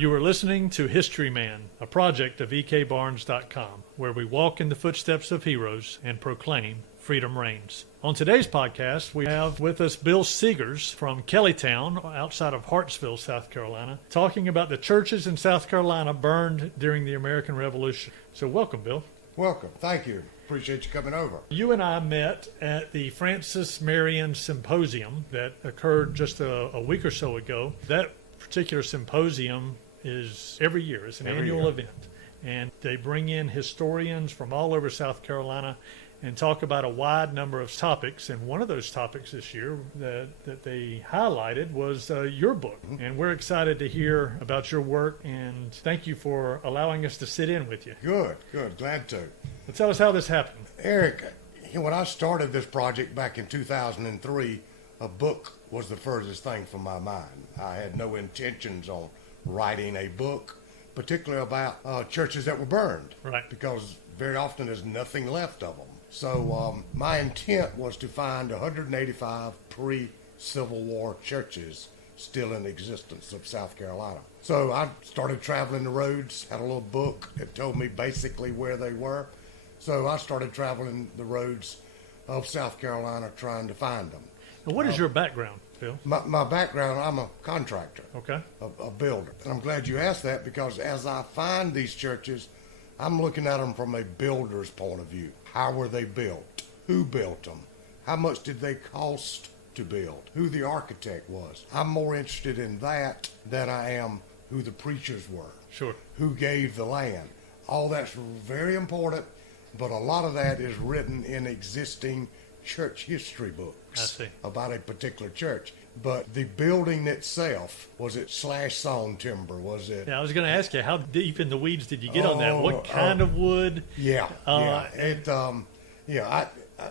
You are listening to Historyman, a project of ekbarnes.com, where we walk in the footsteps of heroes and proclaim freedom reigns. On today's podcast, we have with us Bill Segars from Kellytown, outside of Hartsville, South Carolina, talking about the churches in South Carolina burned during the American Revolution. So welcome, Bill. Welcome. Thank you. Appreciate you coming over. You and I met at the Francis Marion Symposium that occurred just a week or so ago. That particular symposium is every year. It's an annual event. And they bring in historians from all over South Carolina and talk about a wide number of topics. And one of those topics this year that they highlighted was your book. And we're excited to hear about your work, and thank you for allowing us to sit in with you. Good. Glad to. Well, tell us how this happened. Eric, when I started this project back in 2003, a book was the furthest thing from my mind. I had no intentions on writing a book, particularly about churches that were burned. Right. Because very often there's nothing left of them. So my intent was to find 185 pre-Civil War churches still in existence of South Carolina. So I started traveling the roads, had a little book that told me basically where they were. So I started traveling the roads of South Carolina trying to find them. And what is your background, Bill? My background, I'm a contractor, Okay. a builder. And I'm glad you asked that, because as I find these churches, I'm looking at them from a builder's point of view. How were they built? Who built them? How much did they cost to build? Who the architect was? I'm more interested in that than I am who the preachers were. Sure. Who gave the land. All that's very important, but a lot of that is written in existing church history books. I see. About a particular church. But the building itself, was it slash sawn timber? Was it? Yeah, I was going to ask you, how deep in the weeds did you get on that? What kind of wood?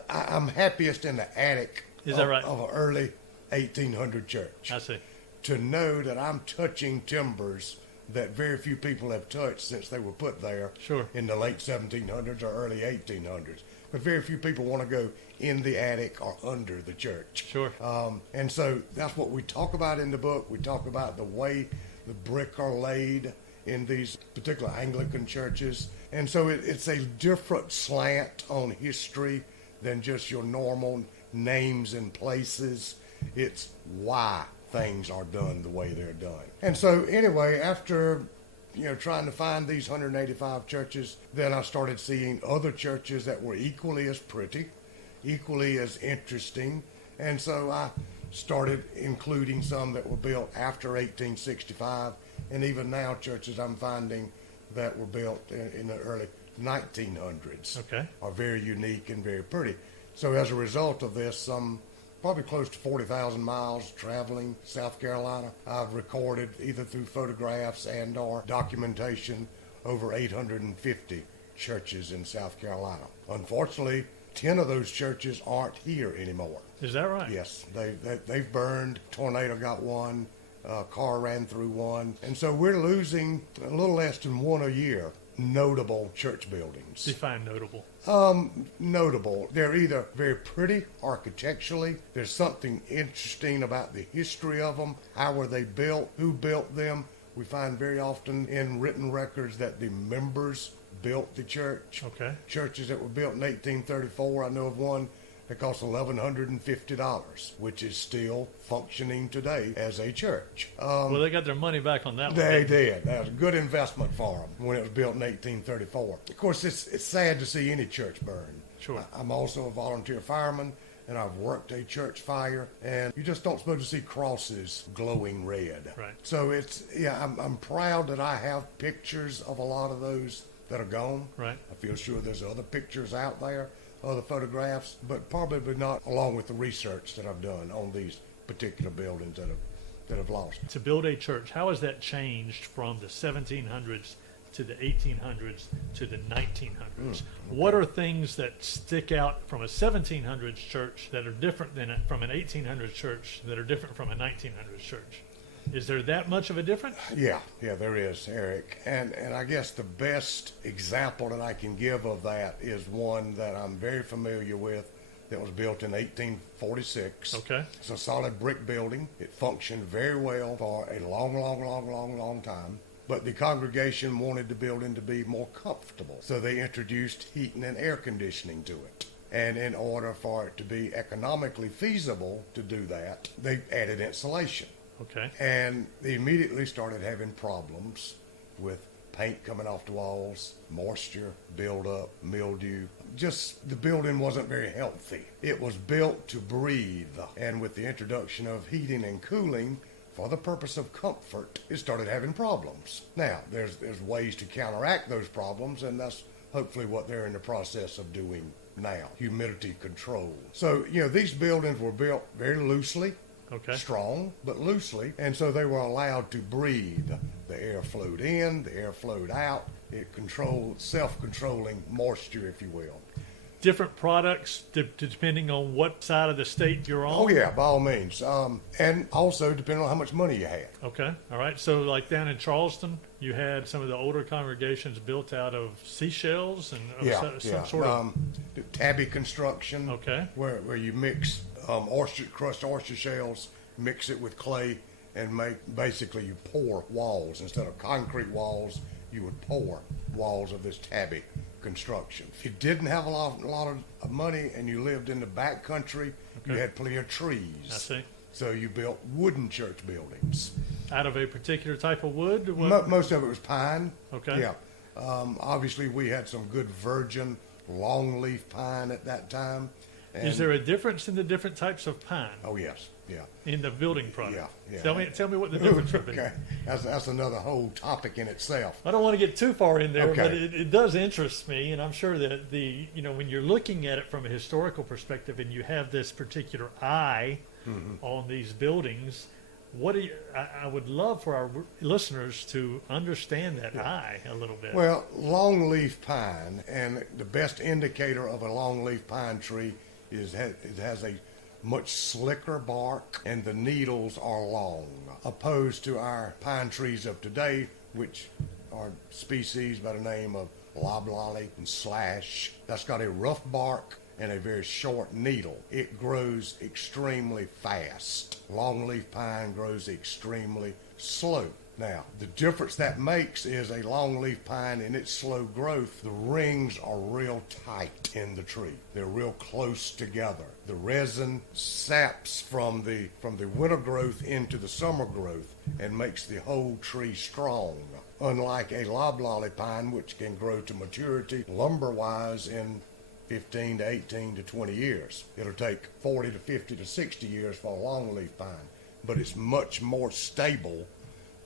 I'm happiest in the attic. Is that right? Of an early 1800 church. I see. To know that I'm touching timbers that very few people have touched since they were put there. Sure. In the late 1700s or early 1800s. But very few people want to go in the attic or under the church. Sure. And so that's what we talk about in the book. We talk about the way the brick are laid in these particular Anglican churches. And so it's a different slant on history than just your normal names and places. It's why things are done the way they're done. And so anyway, after trying to find these 185 churches, then I started seeing other churches that were equally as pretty, equally as interesting. And so I started including some that were built after 1865, and even now churches I'm finding that were built in the early 1900s are very unique and very pretty. So as a result of this, probably close to 40,000 miles traveling South Carolina. I've recorded, either through photographs and or documentation, over 850 churches in South Carolina. Unfortunately, 10 of those churches aren't here anymore. Is that right? Yes, they've burned. Tornado got one. A car ran through one. And so we're losing a little less than one a year. Notable church buildings. Define notable. Notable. They're either very pretty architecturally. There's something interesting about the history of them. How were they built? Who built them? We find very often in written records that the members built the church. Okay. Churches that were built in 1834. I know of one that cost $1,150, which is still functioning today as a church. Well, they got their money back on that one. They did. That was a good investment for them when it was built in 1834. Of course, it's sad to see any church burn. Sure. I'm also a volunteer fireman, and I've worked a church fire, and you just don't supposed to see crosses glowing red. Right. So I'm proud that I have pictures of a lot of those that are gone. Right. I feel sure there's other pictures out there, other photographs, but probably not along with the research that I've done on these particular buildings that have lost. To build a church, how has that changed from the 1700s to the 1800s to the 1900s? What are things that stick out from a 1700s church that are different than from an 1800s church that are different from a 1900s church? Is there that much of a difference? Yeah, there is, Eric. And I guess the best example that I can give of that is one that I'm very familiar with that was built in 1846. Okay. It's a solid brick building. It functioned very well for a long time. But the congregation wanted the building to be more comfortable, so they introduced heating and air conditioning to it. And in order for it to be economically feasible to do that, they added insulation. Okay. And they immediately started having problems with paint coming off the walls, moisture, buildup, mildew. Just the building wasn't very healthy. It was built to breathe. And with the introduction of heating and cooling, for the purpose of comfort, it started having problems. Now, there's ways to counteract those problems, and that's hopefully what they're in the process of doing now. Humidity control. So, these buildings were built very loosely. Okay. Strong, but loosely, and so they were allowed to breathe. The air flowed in, the air flowed out. It controlled, self-controlling moisture, if you will. Different products depending on what side of the state you're on? Oh, yeah, by all means. And also depending on how much money you had. Okay, all right. So like down in Charleston, you had some of the older congregations built out of seashells and some sort of... tabby construction. Okay. Where you mix crushed oyster shells, mix it with clay, and basically you pour walls. Instead of concrete walls, you would pour walls of this tabby construction. If you didn't have a lot of money and you lived in the back country, you had plenty of trees. I see. So you built wooden church buildings. Out of a particular type of wood? Most of it was pine. Okay. Yeah. Obviously, we had some good virgin longleaf pine at that time. Is there a difference in the different types of pine? Oh, yes. Yeah. In the building product? Yeah. Tell me what the difference would be. Okay. That's another whole topic in itself. I don't want to get too far in there, Okay. but it does interest me, and I'm sure that when you're looking at it from a historical perspective and you have this particular eye on these buildings, I would love for our listeners to understand that eye a little bit. Well, longleaf pine, and the best indicator of a longleaf pine tree is it has a much slicker bark and the needles are long, opposed to our pine trees of today, which are species by the name of loblolly and slash. That's got a rough bark and a very short needle. It grows extremely fast. Longleaf pine grows extremely slow. Now, the difference that makes is a longleaf pine in its slow growth, the rings are real tight in the tree. They're real close together. The resin saps from the winter growth into the summer growth and makes the whole tree strong. Unlike a loblolly pine, which can grow to maturity lumber-wise in 15 to 18 to 20 years. It'll take 40 to 50 to 60 years for a longleaf pine, but it's much more stable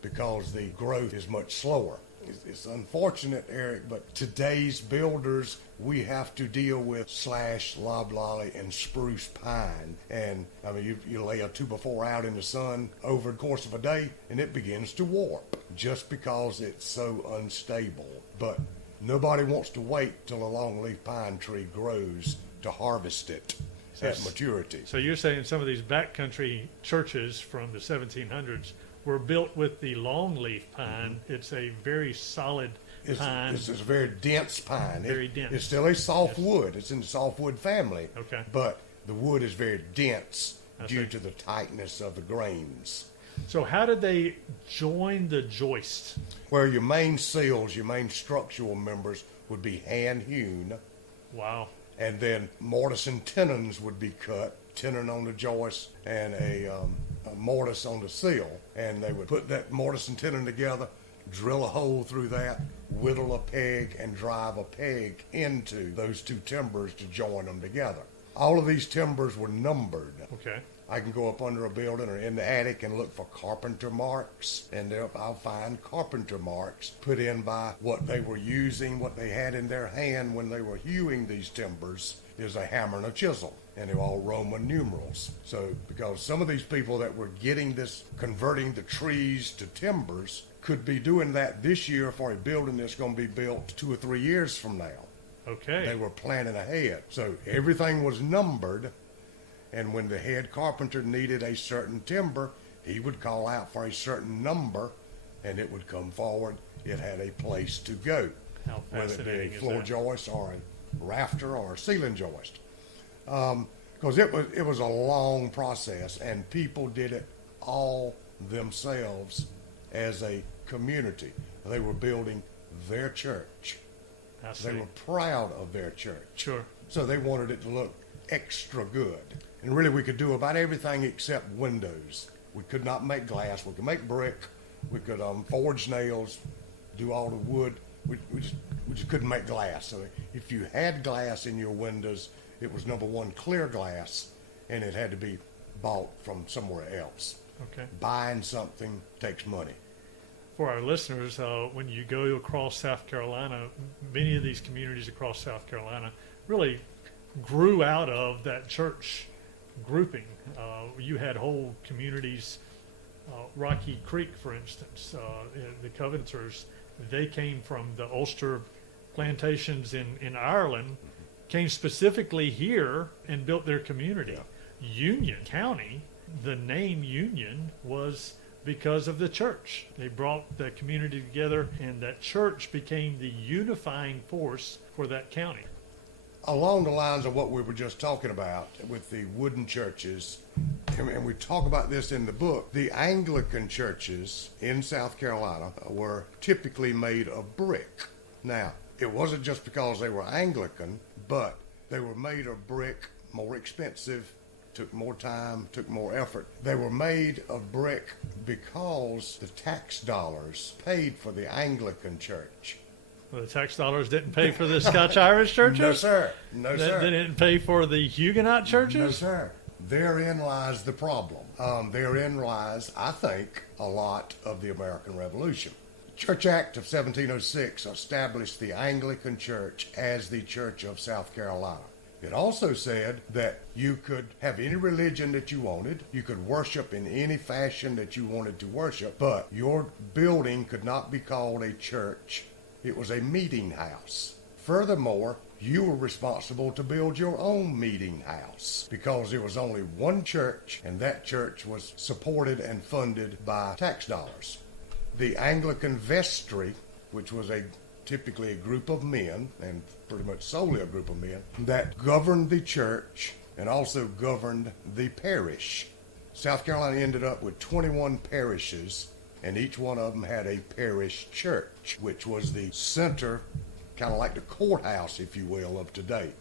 because the growth is much slower. It's unfortunate, Eric, but today's builders, we have to deal with slash, loblolly, and spruce pine. And I mean, you lay a 2x4 out in the sun over the course of a day, and it begins to warp just because it's so unstable. But nobody wants to wait till a longleaf pine tree grows to harvest it at maturity. So you're saying some of these backcountry churches from the 1700s were built with the longleaf pine. It's a very solid pine. It's a very dense pine. Very dense. It's still a softwood. It's in the softwood family. Okay. But the wood is very dense due see. to the tightness of the grains. So how did they join the joist? Where your main seals, your main structural members would be hand hewn. Wow. And then mortise and tenons would be cut, tenon on the joist and a mortise on the seal. And they would put that mortise and tenon together, drill a hole through that, whittle a peg, and drive a peg into those two timbers to join them together. All of these timbers were numbered. Okay. I can go up under a building or in the attic and look for carpenter marks, and there I'll find carpenter marks put in by what they were using, what they had in their hand when they were hewing these timbers is a hammer and a chisel, and they're all Roman numerals. So because some of these people that were getting this, converting the trees to timbers, could be doing that this year for a building that's going to be built 2 or 3 years from now. Okay. They were planning ahead. So everything was numbered. And when the head carpenter needed a certain timber, he would call out for a certain number, and it would come forward. It had a place to go, How whether it fascinating be a is floor that? joist or a rafter or a ceiling joist. Because it was a long process, and people did it all themselves as a community. They were building their church. I see. They were proud of their church. Sure. So they wanted it to look extra good. And really, we could do about everything except windows. We could not make glass. We could make brick. We could forge nails, do all the wood. We just couldn't make glass. So if you had glass in your windows, it was number one, clear glass, and it had to be bought from somewhere else. Okay. Buying something takes money. For our listeners, when you go across South Carolina, many of these communities across South Carolina really grew out of that church grouping. You had whole communities, Rocky Creek, for instance, the Covenanters, they came from the Ulster plantations in Ireland, came specifically here and built their community. Yeah. Union County, the name Union was because of the church. They brought the community together, and that church became the unifying force for that county. Along the lines of what we were just talking about with the wooden churches, and we talk about this in the book, the Anglican churches in South Carolina were typically made of brick. Now, it wasn't just because they were Anglican, but they were made of brick, more expensive, took more time, took more effort. They were made of brick because the tax dollars paid for the Anglican church. Well, the tax dollars didn't pay for the Scotch-Irish churches? No, sir. No, sir. They didn't pay for the Huguenot churches? No, sir. Therein lies the problem. Therein lies, I think, a lot of the American Revolution. Church Act of 1706 established the Anglican Church as the Church of South Carolina. It also said that you could have any religion that you wanted, you could worship in any fashion that you wanted to worship, but your building could not be called a church. It was a meeting house. Furthermore, you were responsible to build your own meeting house because there was only one church, and that church was supported and funded by tax dollars. The Anglican vestry, which was typically a group of men, and pretty much solely a group of men, that governed the church and also governed the parish. South Carolina ended up with 21 parishes, and each one of them had a parish church, which was the center, kind of like the courthouse, if you will, of today.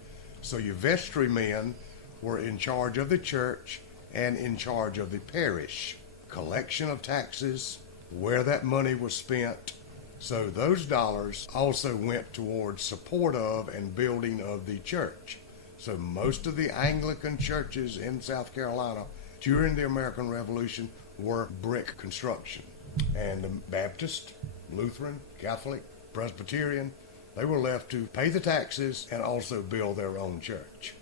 So your vestrymen were in charge of the church and in charge of the parish. Collection of taxes, where that money was spent. So those dollars also went towards support of and building of the church. So most of the Anglican churches in South Carolina during the American Revolution were brick construction. And the Baptist, Lutheran, Catholic, Presbyterian, they were left to pay the taxes and also build their own church.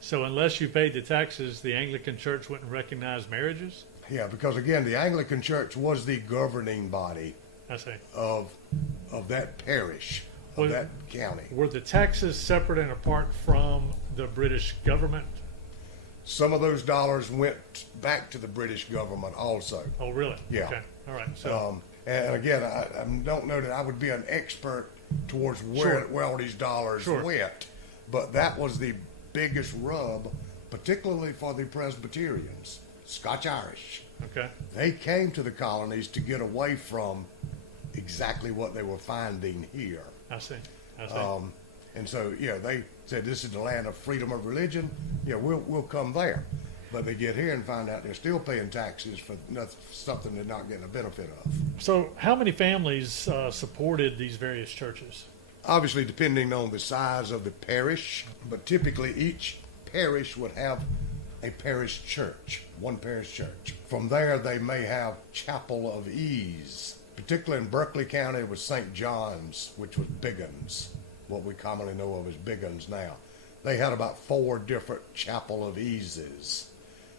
So unless you paid the taxes, the Anglican Church wouldn't recognize marriages? Yeah, because again, the Anglican Church was the governing body I see. of that parish, of that county. Were the taxes separate and apart from the British government? Some of those dollars went back to the British government also. Oh, really? Yeah. Okay. All right. So, And again, I don't know that I would be an expert towards where all these dollars went, but that was the biggest rub, particularly for the Presbyterians, Scotch-Irish. okay. They came to the colonies to get away from exactly what they were finding here. I see. I see. And so, they said, this is the land of freedom of religion. We'll come there. But they get here and find out they're still paying taxes for something they're not getting a benefit of. So how many families supported these various churches? Obviously, depending on the size of the parish, but typically each parish would have a parish church, one parish church. From there, they may have Chapel of Ease. Particularly in Berkeley County, it was St. John's, which was Biggins, what we commonly know of as Biggins now. They had about 4 different Chapel of Eases.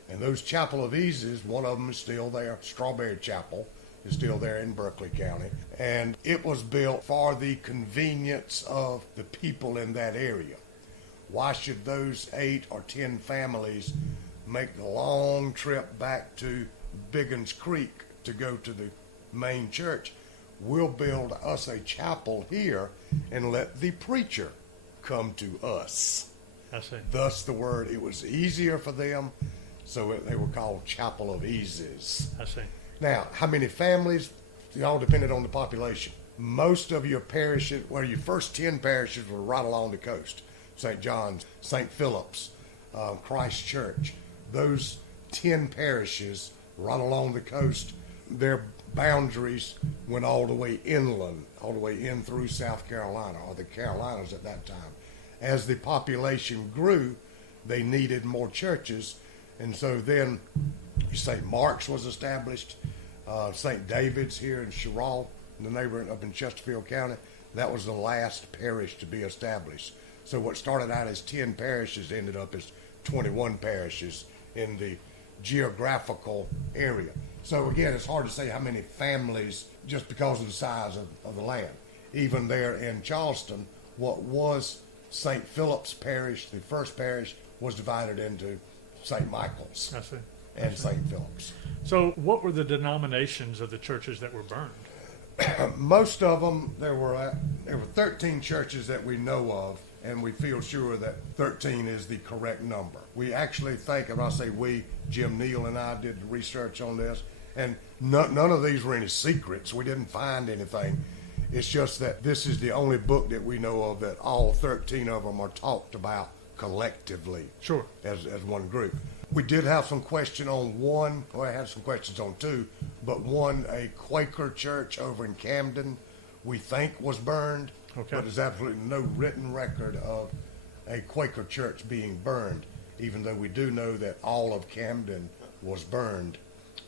And those Chapel of Eases, one of them is still there. Strawberry Chapel is still there in Berkeley County. And it was built for the convenience of the people in that area. Why should those 8 or 10 families make the long trip back to Biggins Creek to go to the main church? We'll build us a chapel here and let the preacher come to us. I see. Thus the word, it was easier for them, so they were called Chapel of Eases. I see. Now, how many families? It all depended on the population. Most of your parishes, well, your first 10 parishes were right along the coast. St. John's, St. Philip's, Christ Church. Those 10 parishes right along the coast, their boundaries went all the way inland, all the way in through South Carolina, or the Carolinas at that time. As the population grew, they needed more churches, and so then St. Mark's was established, St. David's here in Sherrill, in the neighborhood up in Chesterfield County. That was the last parish to be established. So what started out as 10 parishes ended up as 21 parishes in the geographical area. So again, it's hard to say how many families just because of the size of the land. Even there in Charleston, what was St. Philip's Parish, the first parish, was divided into St. Michael's I see. and St. Philip's. So what were the denominations of the churches that were burned? Most of them, there were 13 churches that we know of, and we feel sure that 13 is the correct number. We actually think, and I say we, Jim Neal and I did the research on this, and none of these were any secrets. We didn't find anything. It's just that this is the only book that we know of that all 13 of them are talked about collectively. Sure. As one group. We did have some question on one, well, I had some questions on two, but one, a Quaker church over in Camden, we think was burned, Okay. but there's absolutely no written record of a Quaker church being burned, even though we do know that all of Camden was burned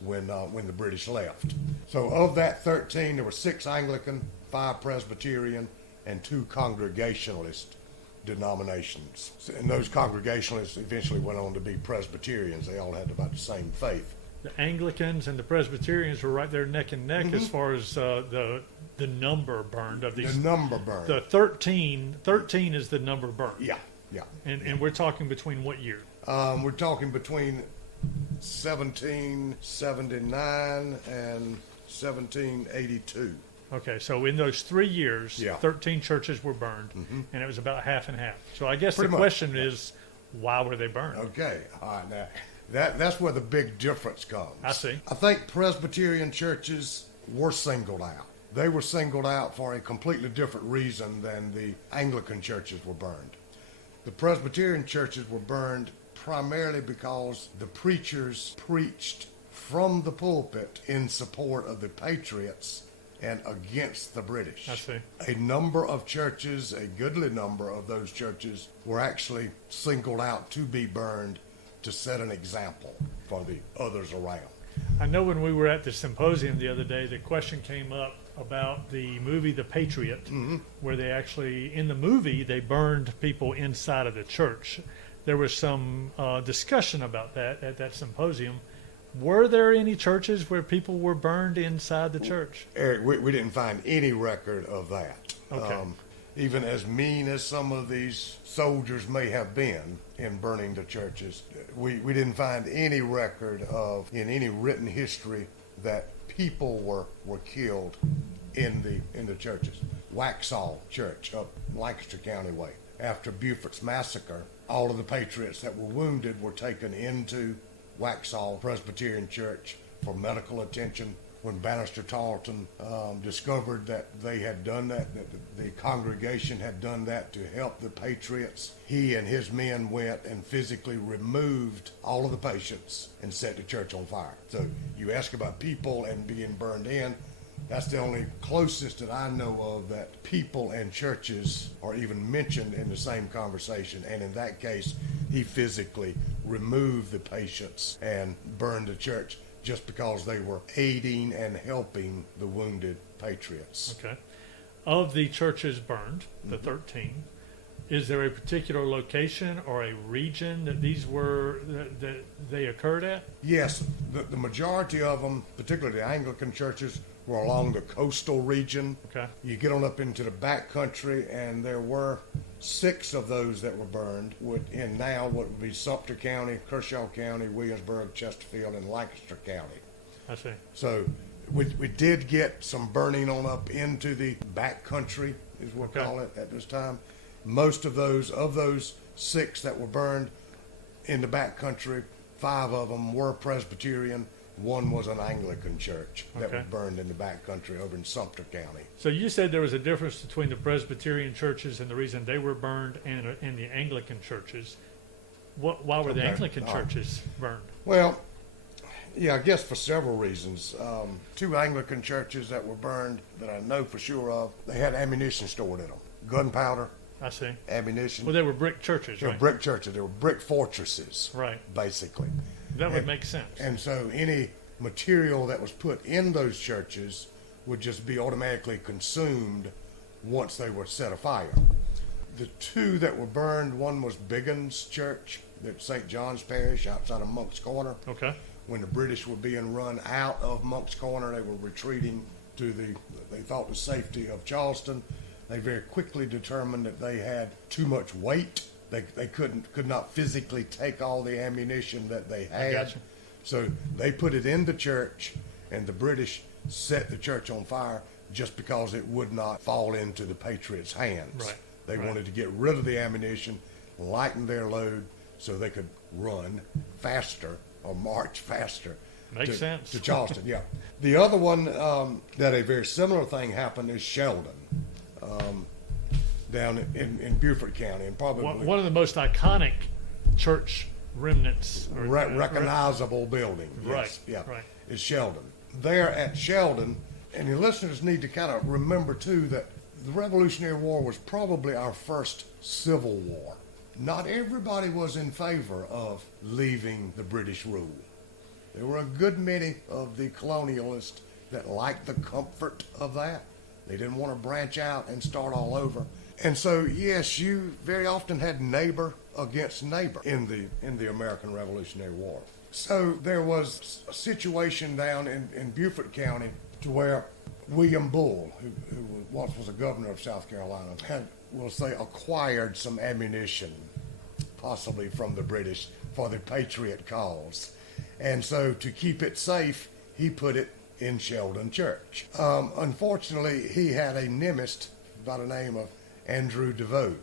when the British left. So of that 13, there were 6 Anglican, 5 Presbyterian, and 2 Congregationalist denominations. And those Congregationalists eventually went on to be Presbyterians. They all had about the same faith. The Anglicans and the Presbyterians were right there neck and neck as far as the number burned of these. The number burned. The 13 is the number burned. Yeah, yeah. And we're talking between what year? We're talking between 1779 and 1782. Okay, so in those 3 years, Yeah. 13 churches were burned, and it was about half and half. So I guess Pretty the much. question is, why were they burned? Okay, all right. Now, that's where the big difference comes. I see. I think Presbyterian churches were singled out. They were singled out for a completely different reason than the Anglican churches were burned. The Presbyterian churches were burned primarily because the preachers preached from the pulpit in support of the Patriots and against the British. I see. A number of churches, a goodly number of those churches, were actually singled out to be burned to set an example for the others around. I know when we were at the symposium the other day, the question came up about the movie The Patriot, where they actually, in the movie, they burned people inside of the church. There was some discussion about that at that symposium. Were there any churches where people were burned inside the church? Eric, we didn't find any record of that. Okay. Even as mean as some of these soldiers may have been in burning the churches, we didn't find any record of, in any written history, that people were killed in the churches. Waxhaw Church up Lancaster County way. After Buford's massacre, all of the patriots that were wounded were taken into Waxhaw Presbyterian Church for medical attention. When Bannister Tarleton discovered that they had done that the congregation had done that to help the patriots, he and his men went and physically removed all of the patients and set the church on fire. So you ask about people and being burned in, that's the only closest that I know of that people and churches are even mentioned in the same conversation. And in that case, he physically removed the patients and burned the church just because they were aiding and helping the wounded patriots. Okay. Of the churches burned, the 13, is there a particular location or a region that these were, that they occurred at? Yes, the majority of them, particularly the Anglican churches, were along the coastal region. Okay. You get on up into the back country, and there were 6 of those that were burned in now what would be Sumter County, Kershaw County, Williamsburg, Chesterfield, and Lancaster County. I see. So we did get some burning on up into the back country, is what we Okay. call it at this time. Most of those 6 that were burned in the back country, 5 of them were Presbyterian, One was an Anglican church that Okay. was burned in the backcountry over in Sumter County. So you said there was a difference between the Presbyterian churches and the reason they were burned and the Anglican churches. Why were the Okay. Anglican Oh. churches burned? Well, yeah, I guess for several reasons. Two Anglican churches that were burned that I know for sure of, they had ammunition stored in them. Gunpowder, I see. ammunition. Well, they were brick churches, They were right? brick churches. They were brick fortresses, Right. basically. That would And- make sense. And so any material that was put in those churches would just be automatically consumed once they were set afire. The two that were burned, one was Biggin's Church at St. John's Parish outside of Monk's Corner. Okay. When the British were being run out of Monk's Corner, they were retreating to they thought the safety of Charleston. They very quickly determined that they had too much weight. They could not physically take all the ammunition that they had. gotcha. So they put it in the church, and the British set the church on fire just because it would not fall into the Patriots' hands. Right, They right. wanted to get rid of the ammunition, lighten their load, so they could run faster or march faster. Makes sense. To Charleston, yeah. The other one that a very similar thing happened is Sheldon, down in Beaufort County, and probably One of the most iconic church remnants. recognizable building. Yes, Right, yeah, right. is Sheldon. There at Sheldon, and your listeners need to kind of remember too that the Revolutionary War was probably our first civil war. Not everybody was in favor of leaving the British rule. There were a good many of the colonialists that liked the comfort of that. They didn't want to branch out and start all over. And so, yes, you very often had neighbor against neighbor in the American Revolutionary War. So there was a situation down in Beaufort County to where William Bull, who once was a governor of South Carolina, had, we'll say, acquired some ammunition, possibly from the British, for the Patriot cause. And so to keep it safe, he put it in Sheldon Church. Unfortunately, he had a nemesis by the name of Andrew DeVoe.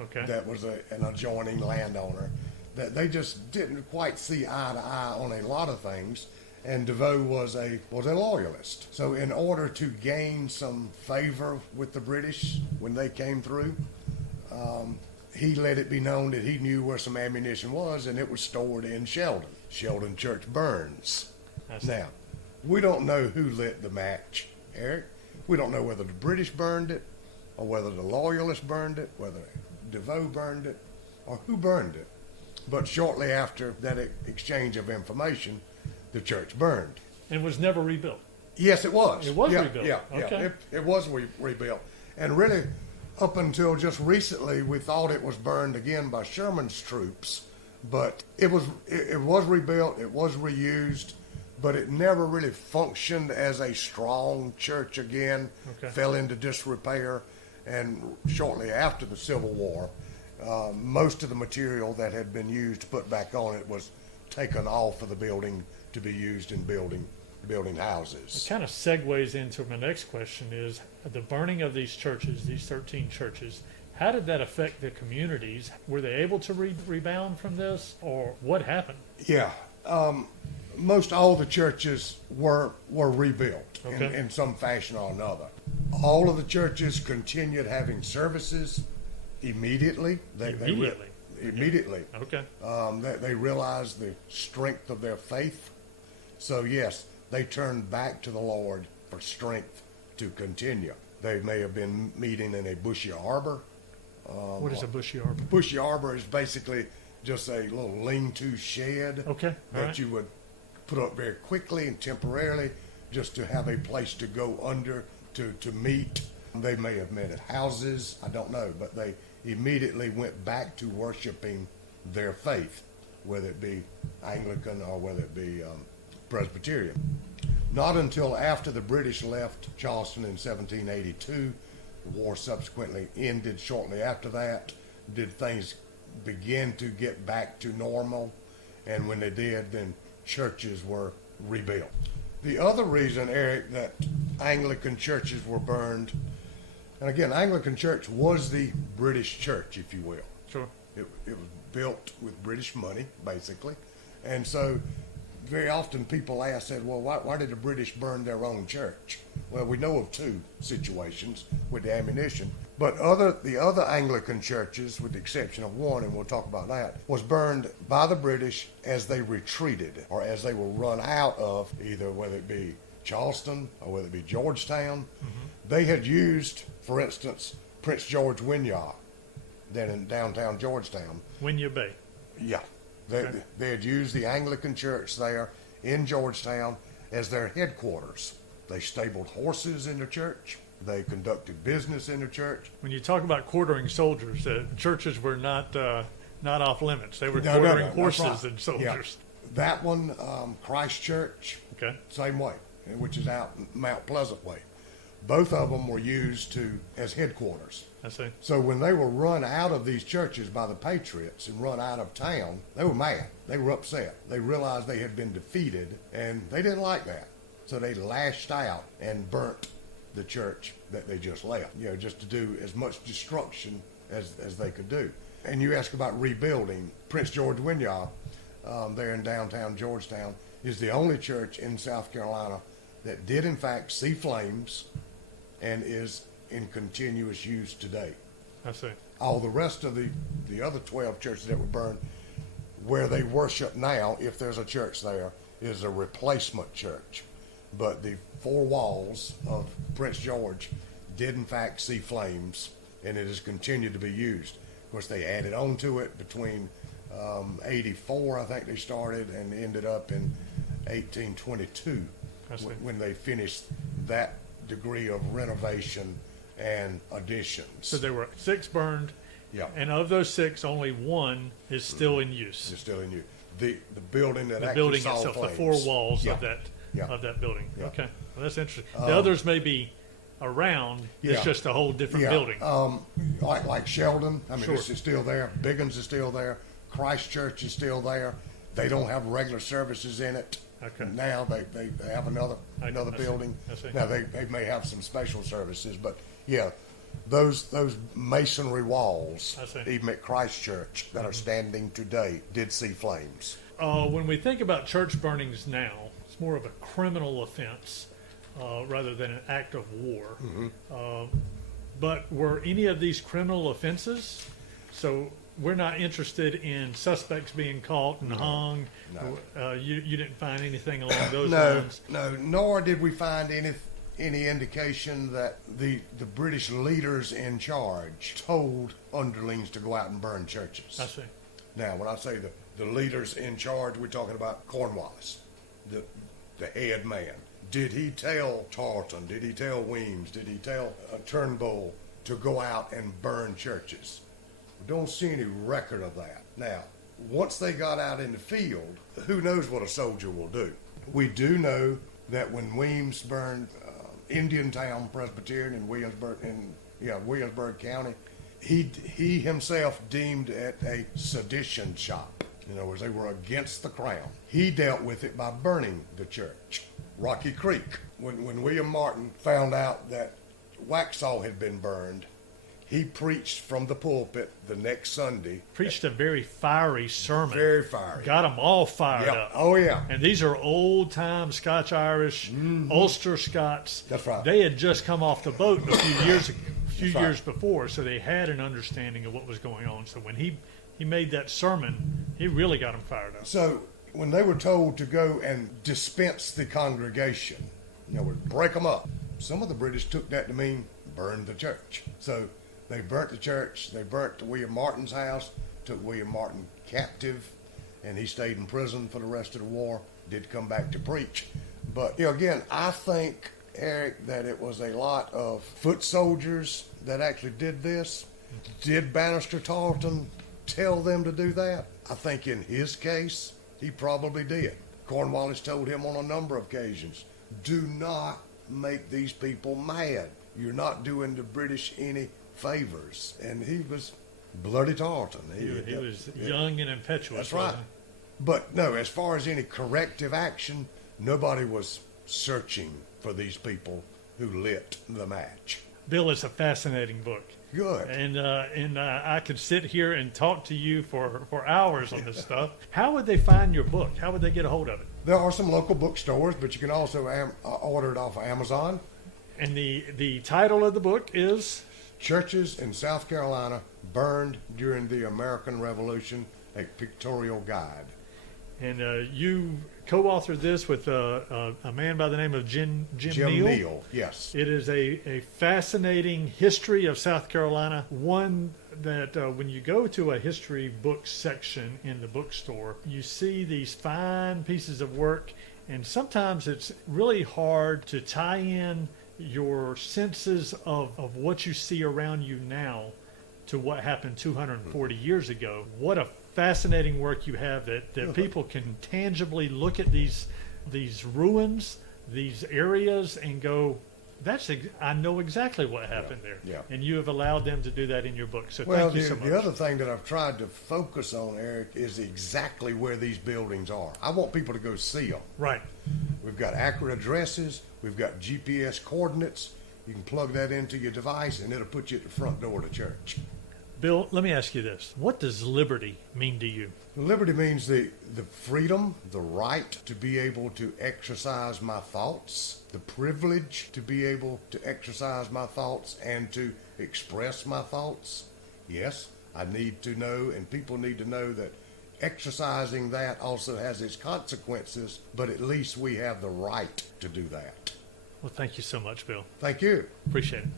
Okay. That was an adjoining landowner that they just didn't quite see eye to eye on a lot of things. And DeVoe was a loyalist. So in order to gain some favor with the British when they came through, he let it be known that he knew where some ammunition was, and it was stored in Sheldon. Sheldon Church burns. I see. Now, we don't know who lit the match, Eric. We don't know whether the British burned it, or whether the Loyalists burned it, whether DeVoe burned it, or who burned it. But shortly after that exchange of information, the church burned. And was never rebuilt. Yes, it was. It was Yeah, rebuilt. Yeah, Okay. yeah. It was rebuilt. And really, up until just recently, we thought it was burned again by Sherman's troops. But it was rebuilt, it was reused, but it never really functioned as a strong church again. Okay. Fell into disrepair. And shortly after the Civil War, most of the material that had been used to put back on it was taken off of the building to be used in building houses. It kind of segues into my next question is the burning of these churches, these 13 churches, how did that affect the communities? Were they able to rebound from this, or what happened? Yeah. Most all the churches were rebuilt Okay. in some fashion or another. All of the churches continued having services immediately. Immediately? Immediately. Okay. They realized the strength of their faith. So, yes, they turned back to the Lord for strength to continue. They may have been meeting in a bushy arbor. What is a bushy arbor? Bushy arbor is basically just a little lean-to shed Okay. All that right. you would put up very quickly and temporarily just to have a place to go under to meet. They may have met at houses, I don't know, but they immediately went back to worshiping their faith, whether it be Anglican or whether it be Presbyterian. Not until after the British left Charleston in 1782, the war subsequently ended shortly after that, did things begin to get back to normal, and when they did, then churches were rebuilt. The other reason, Eric, that Anglican churches were burned, and again, Anglican church was the British church, if you will. Sure. It was built with British money, basically. And so very often people said, well, why did the British burn their own church? Well, we know of two situations with the ammunition. But the other Anglican churches, with the exception of one, and we'll talk about that, was burned by the British as they retreated or as they were run out of either whether it be Charleston or whether it be Georgetown. Mm-hmm. They had used, for instance, Prince George Wynyard, then in downtown Georgetown. Winya Bay. Yeah. They had used the Anglican church there in Georgetown as their headquarters. They stabled horses in the church. They conducted business in the church. When you talk about quartering soldiers, churches were not off limits. They were quartering horses right. and soldiers. Yeah. That one, Christ Church, okay, same way, which is out Mount Pleasant way. Both of them were used as headquarters. I see. So when they were run out of these churches by the Patriots and run out of town, they were mad. They were upset. They realized they had been defeated, and they didn't like that. So they lashed out and burnt the church that they just left, just to do as much destruction as they could do. And you ask about rebuilding. Prince George Wynyard, there in downtown Georgetown, is the only church in South Carolina that did in fact see flames and is in continuous use today. I see. All the rest of the other 12 churches that were burned, where they worship now, if there's a church there, is a replacement church. But the four walls of Prince George did in fact see flames, and it has continued to be used. Of course, they added on to it between 84, I think they started, and ended up in 1822 when they finished that degree of renovation and additions. So there were 6 burned, Yeah. and of those 6, only 1 is still in use. It's still in use. The building that The actually building saw itself, flames. the 4 walls Yeah. of that Yeah. building. Yeah. Okay, well, that's interesting. The others may be around. It's Yeah. just a whole different Yeah. building. Like Sheldon, I mean, Sure. it's still there. Biggins is still there. Christ Church is still there. They don't have regular services in it. Okay. Now they have another I see. building. I see. Now they may have some special services, but yeah, those masonry walls, I see. even at Christ Church, that are standing today, did see flames. When we think about church burnings now, it's more of a criminal offense rather than an act of war. But were any of these criminal offenses? So we're not interested in suspects being caught and hung. No. You didn't find anything along those No, lines? no, nor did we find any indication that the British leaders in charge told underlings to go out and burn churches. I see. Now, when I say the leaders in charge, we're talking about Cornwallis, the head man. Did he tell Tarleton? Did he tell Weems? Did he tell Turnbull to go out and burn churches? We don't see any record of that. Now, once they got out in the field, who knows what a soldier will do? We do know that when Weems burned Indiantown Presbyterian in Williamsburg County, he himself deemed it a sedition shop. In other words, they were against the crown. He dealt with it by burning the church. Rocky Creek, when William Martin found out that Waxhaw had been burned, he preached from the pulpit the next Sunday. Preached a very fiery sermon. Very fiery. Got them all fired Yep. up. Oh, yeah. And these are old-time Scotch-Irish, Ulster Scots. That's right. They had just come off the boat a few years That's right. years before, so they had an understanding of what was going on. So when he made that sermon, he really got them fired up. So when they were told to go and dispense the congregation, break them up, some of the British took that to mean burn the church. So they burnt the church. They burnt William Martin's house, took William Martin captive, and he stayed in prison for the rest of the war, did come back to preach. But, again, I think, Eric, that it was a lot of foot soldiers that actually did this. Did Bannister Tarleton tell them to do that? I think in his case, he probably did. Cornwallis told him on a number of occasions, do not make these people mad. You're not doing the British any favors. And he was bloody Tarleton. He was young and impetuous. That's right. wasn't he? But no, as far as any corrective action, nobody was searching for these people who lit the match. Bill, it's a fascinating book. Good. And I could sit here and talk to you for hours on this stuff. How would they find your book? How would they get a hold of it? There are some local bookstores, but you can also order it off of Amazon. And the title of the book is Churches in South Carolina Burned During the American Revolution, a pictorial guide. And you co-authored this with a man by the name of Jim Neal, yes. It is a fascinating history of South Carolina, one that when you go to a history book section in the bookstore, you see these fine pieces of work, and sometimes it's really hard to tie in your senses of what you see around you now to what happened 240 years ago. What a fascinating work you have that people can tangibly look at these ruins, these areas, and go, I know exactly what happened there. Yeah. And you have allowed them to do that in your book. So Well, thank you so much. the other thing that I've tried to focus on, Eric, is exactly where these buildings are. I want people to go see them. Right. We've got accurate addresses. We've got GPS coordinates. You can plug that into your device, and it'll put you at the front door of the church. Bill, let me ask you this. What does liberty mean to you? Liberty means the freedom, the right to be able to exercise my thoughts, the privilege to be able to exercise my thoughts and to express my thoughts. Yes, I need to know, and people need to know, that exercising that also has its consequences, but at least we have the right to do that. Well, thank you so much, Bill. Thank you. Appreciate it.